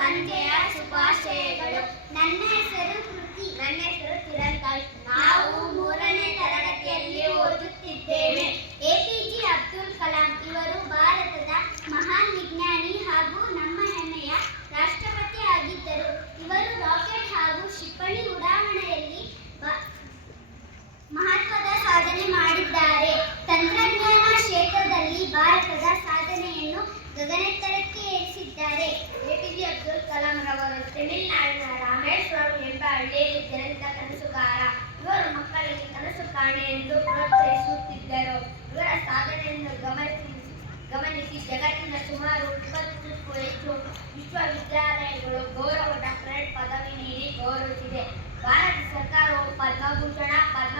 ಸಂಜೆಯ ಶುಭಾಶಯಗಳು. ನನ್ನ ಹೆಸರು ಕೃತಿ. ನನ್ನ ಹೆಸರು ಚಿರಂತಾಳ್. ನಾವು 3ನೇ ತರಗತಿಯಲ್ಲಿ ಓದುತ್ತಿದ್ದೇವೆ. ಎಪಿಜೆ ಅಬ್ದುಲ್ ಕಲಾಂ ಇವರು ಭಾರತದ ಮಹಾನ್ ವಿಜ್ಞಾನಿ ಹಾಗೂ ನಮ್ಮ ಹೆಮ್ಮೆಯ ರಾಷ್ಟ್ರಪತಿ ಆಗಿದ್ದರು. ಇವರು ರಾಕೆಟ್ ಹಾಗೂ ಕ್ಷಿಪಣಿ ಉಡಾವಣೆಯಲ್ಲಿ ಮಹತ್ವದ ಸಾಧನೆ ಮಾಡಿದ್ದಾರೆ. ತಂತ್ರಜ್ಞಾನ ಕ್ಷೇತ್ರದಲ್ಲಿ ಭಾರತದ ಸಾಧನೆಯನ್ನು ಗಗನೆತ್ತರಕ್ಕೆ ಏರಿಸಿದ್ದಾರೆ. ಎಪಿಜೆ ಅಬ್ದುಲ್ ಕಲಾಂ ರವರು ತಮಿಳುನಾಡಿನ ರಾಮೇಶ್ವರಂ ಎಂಬ ಹಳ್ಳಿಯಲ್ಲಿ ಜನಿಸಿದ ಕನಸುಗಾರ. ಇವರು ಮಕ್ಕಳಿಗೆ ಕನಸು ಕಾಣಿ ಎಂದು ಪ್ರೋತ್ಸಾಹಿಸುತ್ತಿದ್ದರು. ಇವರ ಸಾಧನೆಯನ್ನು ಗಮನಿಸಿ ಜಗತ್ತಿನ ಸುಮಾರು 20ಕ್ಕೂ ಹೆಚ್ಚು ವಿಶ್ವವಿದ್ಯಾಲಯಗಳು ಗೌರವ ಡಾಕ್ಟರೇಟ್ ಪದವಿ ನೀಡಿ ಗೌರವಿಸಿದೆ. ಭಾರತ ಸರ್ಕಾರವು ಪದ್ಮಭೂಷಣ, ಪದ್ಮ